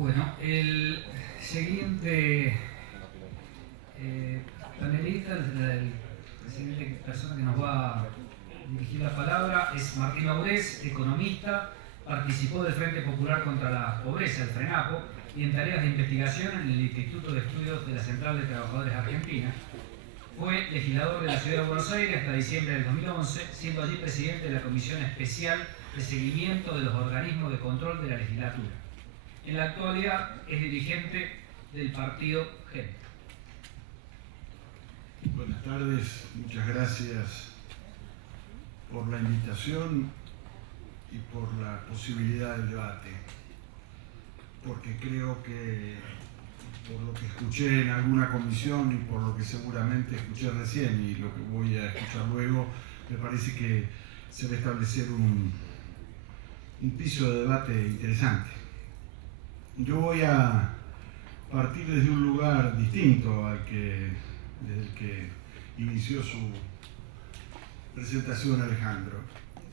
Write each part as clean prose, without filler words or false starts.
Bueno, el siguiente panelista, la siguiente persona que nos va a dirigir la palabra es Martín Laurés, economista, participó del Frente Popular contra la Pobreza, el FRENAPO, y en tareas de investigación en el Instituto de Estudios de la Central de Trabajadores Argentina. Fue legislador de la Ciudad de Buenos Aires hasta diciembre del 2011, siendo allí presidente de la Comisión Especial de Seguimiento de los Organismos de Control de la Legislatura. En la actualidad es dirigente del partido GEM. Buenas tardes, muchas gracias por la invitación y por la posibilidad del debate, porque creo que por lo que escuché en alguna comisión y por lo que seguramente escuché recién y lo que voy a escuchar luego, me parece que se va a establecer un piso de debate interesante. Yo voy a partir desde un lugar distinto desde el que inició su presentación Alejandro,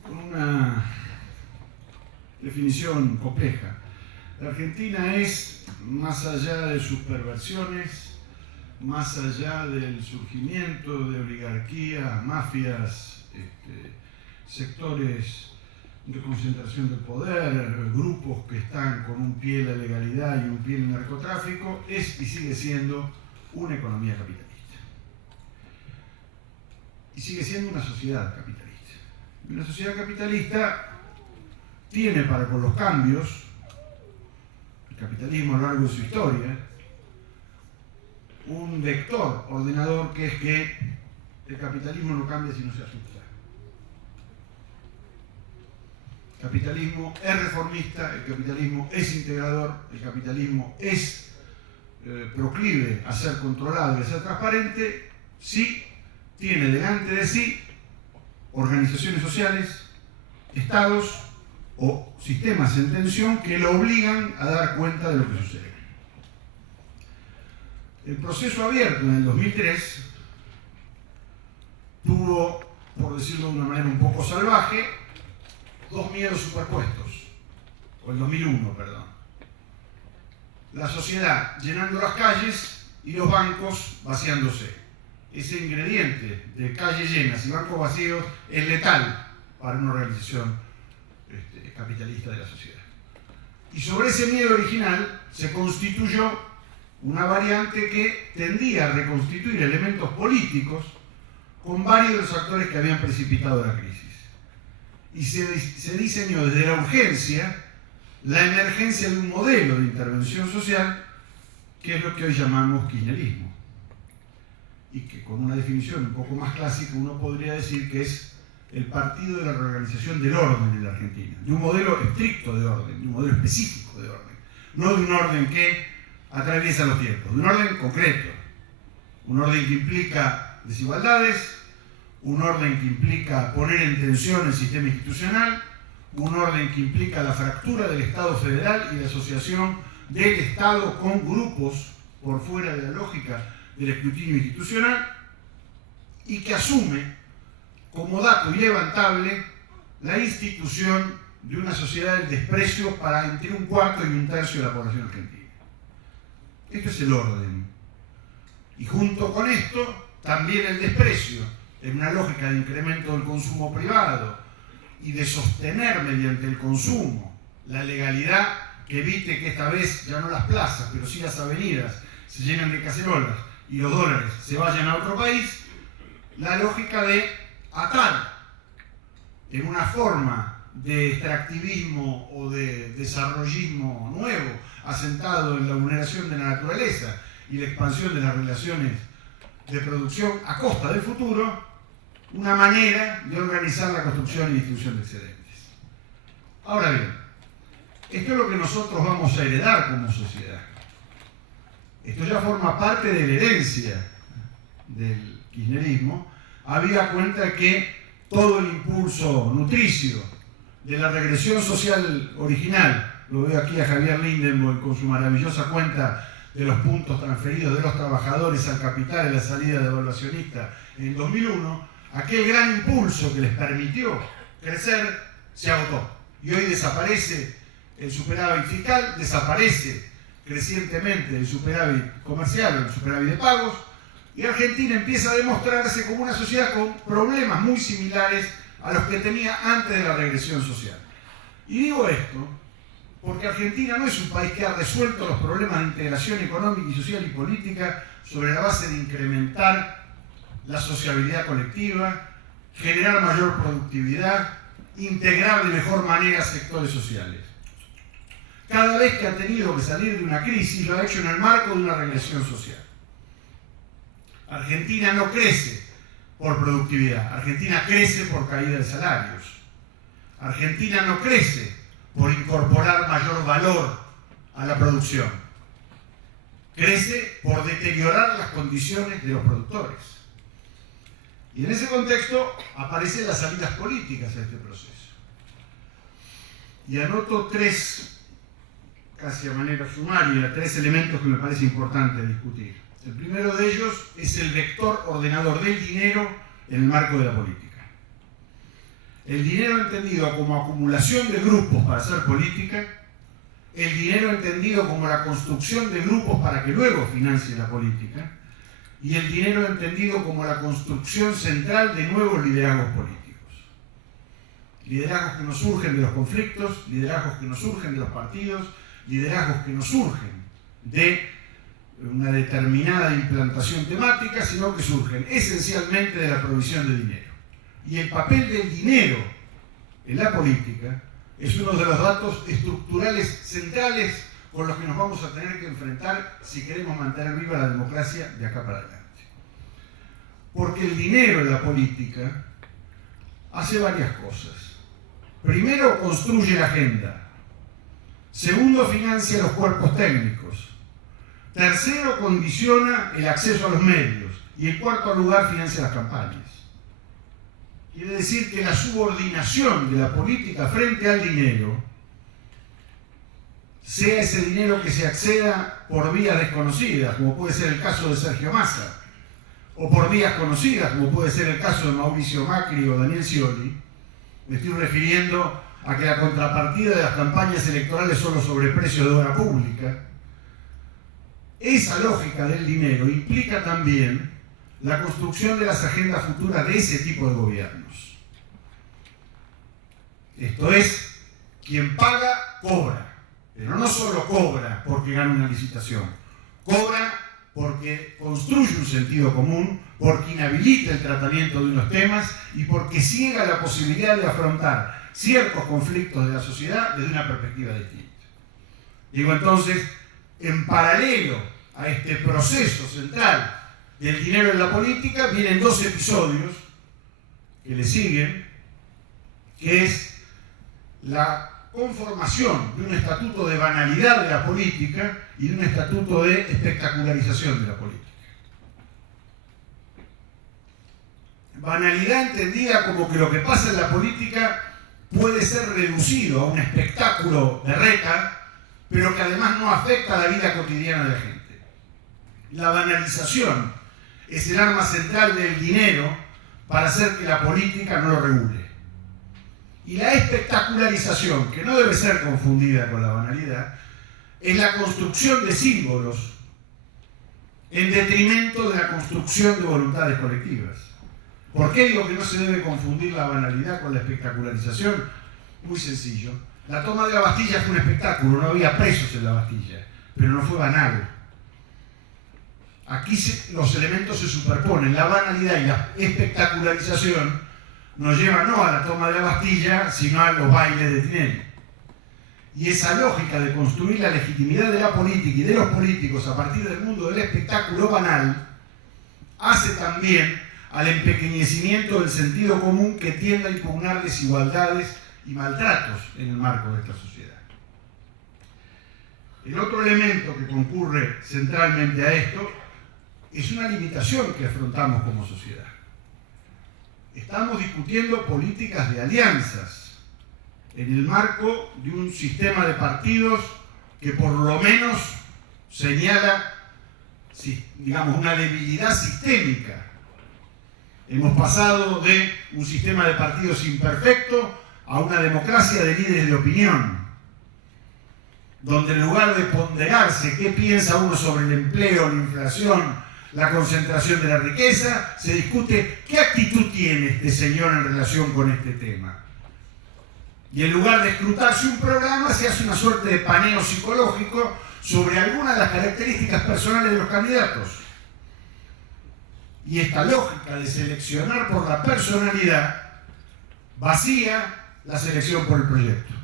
con una definición compleja. La Argentina es, más allá de sus perversiones, más allá del surgimiento de oligarquías, mafias, sectores de concentración del poder, grupos que están con un pie en la legalidad y un pie en el narcotráfico, es y sigue siendo una economía capitalista. Y sigue siendo una sociedad capitalista. Y una sociedad capitalista tiene para con los cambios, el capitalismo a lo largo de su historia, un vector ordenador que es que el capitalismo no cambia si no se asusta. El capitalismo es reformista, el capitalismo es integrador, el capitalismo es proclive a ser controlado y a ser transparente si tiene delante de sí organizaciones sociales, estados o sistemas en tensión que lo obligan a dar cuenta de lo que sucede. El proceso abierto en el 2003 tuvo, por decirlo de una manera un poco salvaje, dos miedos superpuestos, o el 2001, perdón. La sociedad llenando las calles y los bancos vaciándose. Ese ingrediente de calles llenas y bancos vacíos es letal para una organización capitalista de la sociedad. Y sobre ese miedo original se constituyó una variante que tendía a reconstituir elementos políticos con varios de los actores que habían precipitado la crisis. Y se diseñó desde la urgencia la emergencia de un modelo de intervención social que es lo que hoy llamamos kirchnerismo. Y que con una definición un poco más clásica uno podría decir que es el partido de la reorganización del orden en la Argentina, de un modelo estricto de orden, de un modelo específico de orden, no de un orden que atraviesa los tiempos, de un orden concreto, un orden que implica desigualdades, un orden que implica poner en tensión el sistema institucional, un orden que implica la fractura del Estado federal y la asociación del Estado con grupos por fuera de la lógica del escrutinio institucional y que asume como dato irlevantable la institución de una sociedad del desprecio para entre un cuarto y un tercio de la población argentina. Esto es el orden. Y junto con esto, también el desprecio, en una lógica de incremento del consumo privado y de sostener mediante el consumo la legalidad que evite que esta vez ya no las plazas, pero sí las avenidas se llenen de cacerolas y los dólares se vayan a otro país, la lógica de atar en una forma de extractivismo o de desarrollismo nuevo, asentado en la vulneración de la naturaleza y la expansión de las relaciones de producción a costa del futuro, una manera de organizar la construcción y distribución de excedentes. Ahora bien, esto es lo que nosotros vamos a heredar como sociedad. Esto ya forma parte de la herencia del kirchnerismo, habida cuenta que todo el impulso nutricio de la regresión social original, lo veo aquí a Javier Lindenborg con su maravillosa cuenta de los puntos transferidos de los trabajadores al capital en la salida de evaluacionista en 2001, aquel gran impulso que les permitió crecer se agotó. Y hoy desaparece el superávit fiscal, desaparece crecientemente el superávit comercial, el superávit de pagos, y Argentina empieza a demostrarse como una sociedad con problemas muy similares a los que tenía antes de la regresión social. Y digo esto porque Argentina no es un país que ha resuelto los problemas de integración económica y social y política sobre la base de incrementar la sociabilidad colectiva, generar mayor productividad, integrar de mejor manera sectores sociales. Cada vez que ha tenido que salir de una crisis, lo ha hecho en el marco de una regresión social. Argentina no crece por productividad, Argentina crece por caída de salarios. Argentina no crece por incorporar mayor valor a la producción. Crece por deteriorar las condiciones de los productores. Y en ese contexto aparecen las salidas políticas a este proceso. Y anoto tres, casi a manera sumaria, tres elementos que me parece importante discutir. El primero de ellos es el vector ordenador del dinero en el marco de la política. El dinero entendido como acumulación de grupos para hacer política, el dinero entendido como la construcción de grupos para que luego financie la política, y el dinero entendido como la construcción central de nuevos liderazgos políticos. Liderazgos que no surgen de los conflictos, liderazgos que no surgen de los partidos, liderazgos que no surgen de una determinada implantación temática, sino que surgen esencialmente de la provisión de dinero. Y el papel del dinero en la política es uno de los datos estructurales centrales con los que nos vamos a tener que enfrentar si queremos mantener viva la democracia de acá para adelante. Porque el dinero en la política hace varias cosas. Primero, construye la agenda. Segundo, financia los cuerpos técnicos. Tercero, condiciona el acceso a los medios. Y en cuarto lugar, financia las campañas. Quiere decir que la subordinación de la política frente al dinero, sea ese dinero que se acceda por vías desconocidas, como puede ser el caso de Sergio Massa, o por vías conocidas, como puede ser el caso de Mauricio Macri o Daniel Scioli, me estoy refiriendo a que la contrapartida de las campañas electorales son los sobreprecios de obra pública. Esa lógica del dinero implica también la construcción de las agendas futuras de ese tipo de gobiernos. Esto es, quien paga, cobra. Pero no solo cobra porque gana una licitación, cobra porque construye un sentido común, porque inhabilita el tratamiento de unos temas y porque ciega la posibilidad de afrontar ciertos conflictos de la sociedad desde una perspectiva distinta. Digo entonces, en paralelo a este proceso central del dinero en la política, vienen dos episodios que le siguen, que es la conformación de un estatuto de banalidad de la política y de un estatuto de espectacularización de la política. Banalidad entendida como que lo que pasa en la política puede ser reducido a un espectáculo de reta, pero que además no afecta a la vida cotidiana de la gente. La banalización es el arma central del dinero para hacer que la política no lo regule. Y la espectacularización, que no debe ser confundida con la banalidad, es la construcción de símbolos en detrimento de la construcción de voluntades colectivas. ¿Por qué digo que no se debe confundir la banalidad con la espectacularización? Muy sencillo. La toma de la Bastilla fue un espectáculo, no había presos en la Bastilla, pero no fue banal. Aquí los elementos se superponen. La banalidad y la espectacularización nos llevan no a la toma de la Bastilla, sino a los bailes de Tinelli. Y esa lógica de construir la legitimidad de la política y de los políticos a partir del mundo del espectáculo banal hace también al empequeñecimiento del sentido común que tiende a impugnar desigualdades y maltratos en el marco de esta sociedad. El otro elemento que concurre centralmente a esto es una limitación que afrontamos como sociedad. Estamos discutiendo políticas de alianzas en el marco de un sistema de partidos que por lo menos señala, digamos, una debilidad sistémica. Hemos pasado de un sistema de partidos imperfecto a una democracia de líderes de opinión. donde en lugar de ponderarse qué piensa uno sobre el empleo, la inflación, la concentración de la riqueza, se discute qué actitud tiene este señor en relación con este tema. Y en lugar de escrutarse un programa, se hace una suerte de paneo psicológico sobre algunas de las características personales de los candidatos. Y esta lógica de seleccionar por la personalidad vacía la selección por el proyecto.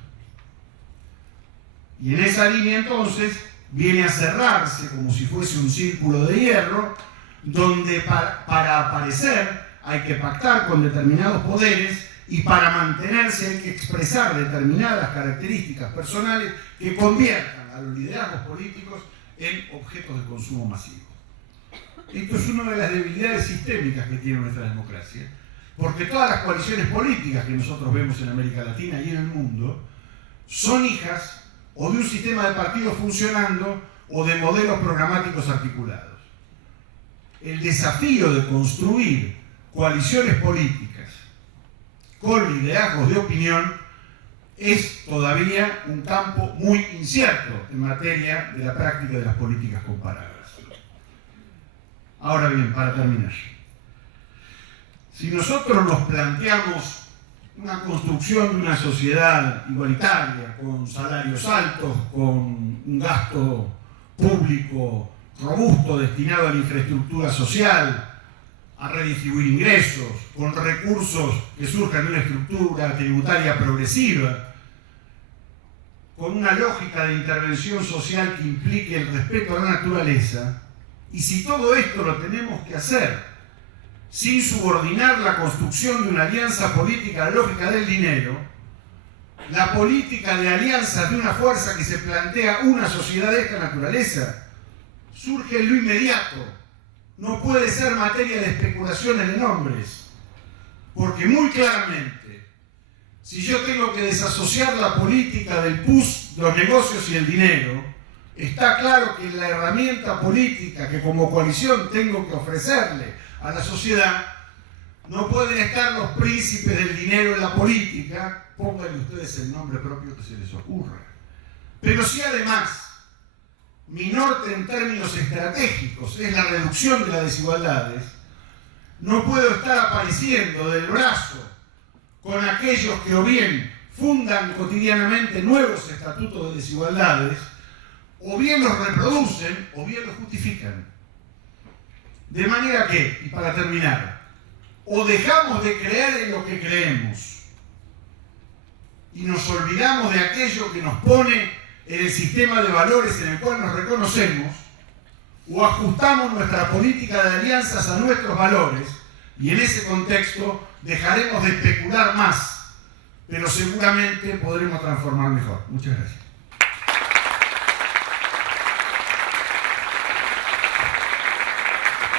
Y en esa línea entonces viene a cerrarse como si fuese un círculo de hierro, donde para aparecer hay que pactar con determinados poderes y para mantenerse hay que expresar determinadas características personales que conviertan a los liderazgos políticos en objetos de consumo masivo. Esto es una de las debilidades sistémicas que tiene nuestra democracia, porque todas las coaliciones políticas que nosotros vemos en América Latina y en el mundo son hijas o de un sistema de partidos funcionando o de modelos programáticos articulados. El desafío de construir coaliciones políticas con liderazgos de opinión es todavía un campo muy incierto en materia de la práctica de las políticas comparadas. Ahora bien, para terminar, si nosotros nos planteamos una construcción de una sociedad igualitaria, con salarios altos, con un gasto público robusto destinado a la infraestructura social, a redistribuir ingresos, con recursos que surjan de una estructura tributaria progresiva, con una lógica de intervención social que implique el respeto a la naturaleza, y si todo esto lo tenemos que hacer sin subordinar la construcción de una alianza política a la lógica del dinero, la política de alianza de una fuerza que se plantea una sociedad de esta naturaleza surge en lo inmediato. No puede ser materia de especulaciones de nombres, porque muy claramente, si yo tengo que desasociar la política del PUS, los negocios y el dinero, está claro que la herramienta política que como coalición tengo que ofrecerle a la sociedad, no pueden estar los príncipes del dinero en la política, pónganle ustedes el nombre propio que se les ocurra. Pero si además mi norte en términos estratégicos es la reducción de las desigualdades, no puedo estar apareciendo del brazo con aquellos que o bien fundan cotidianamente nuevos estatutos de desigualdades, o bien los reproducen, o bien los justifican. De manera que, y para terminar, o dejamos de creer en lo que creemos y nos olvidamos de aquello que nos pone en el sistema de valores en el cual nos reconocemos, o ajustamos nuestra política de alianzas a nuestros valores y en ese contexto dejaremos de especular más, pero seguramente podremos transformar mejor. Muchas gracias.